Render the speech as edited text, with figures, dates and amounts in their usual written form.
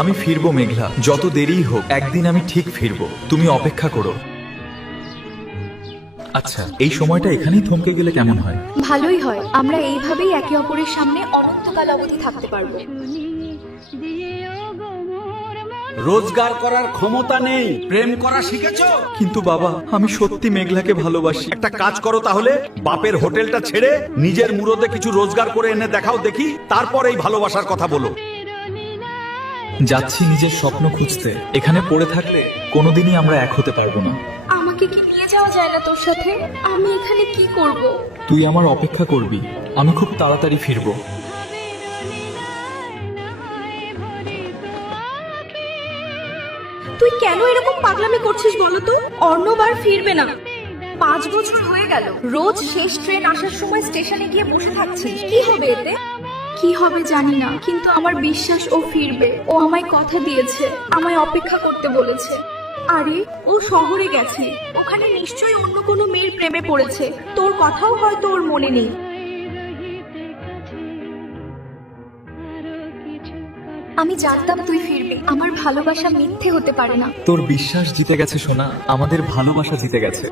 আমি ফিরবো মেঘলা, যত দেরিই হোক একদিন আমি ঠিক ফিরবো, তুমি অপেক্ষা করো। আচ্ছা, এই সময়টা এখানেই থমকে গেলে কেমন হয়? ভালোই হয়, আমরা এইভাবেই একে অপরের সামনে অনন্তকাল অবধি থাকতে পারবো। রোজগার করার ক্ষমতা নেই, প্রেম করা শিখেছো? কিন্তু বাবা, আমি সত্যি মেঘলাকে ভালোবাসি। একটা কাজ করো তাহলে, বাপের হোটেলটা ছেড়ে নিজের মুরদে কিছু রোজগার করে এনে দেখাও দেখি, তারপর এই ভালোবাসার কথা বলো। যাচ্ছি নিজের স্বপ্ন খুঁজতে। এখানে পড়ে থাকলে কোনোদিনই আমরা এক হতে পারবো না। আমাকে কি নিয়ে যাওয়া যায় না তোর সাথে? আমি এখানে কি করব? তুই আমার অপেক্ষা করবি, আমি খুব তাড়াতাড়ি ফিরবো। তুই কেন এরকম পাগলামি করছিস বলতো? অর্ণব আর ফিরবে না। 5 বছর হয়ে গেল, রোজ শেষ ট্রেন আসার সময় স্টেশনে গিয়ে বসে থাকছিস। কি হবে এতে? কি হবে জানি না, কিন্তু আমার বিশ্বাস ও ফিরবে। ও আমায় কথা দিয়েছে, আমায় অপেক্ষা করতে বলেছে। আরে, ও শহরে গেছে, ওখানে নিশ্চয়ই অন্য কোনো মেয়ের প্রেমে পড়েছে। তোর কথাও হয়তো ওর মনে নেই। আমি জানতাম তুই ফিরবি। আমার ভালোবাসা মিথ্যে হতে পারে না। তোর বিশ্বাস জিতে গেছে সোনা, আমাদের ভালোবাসা জিতে গেছে।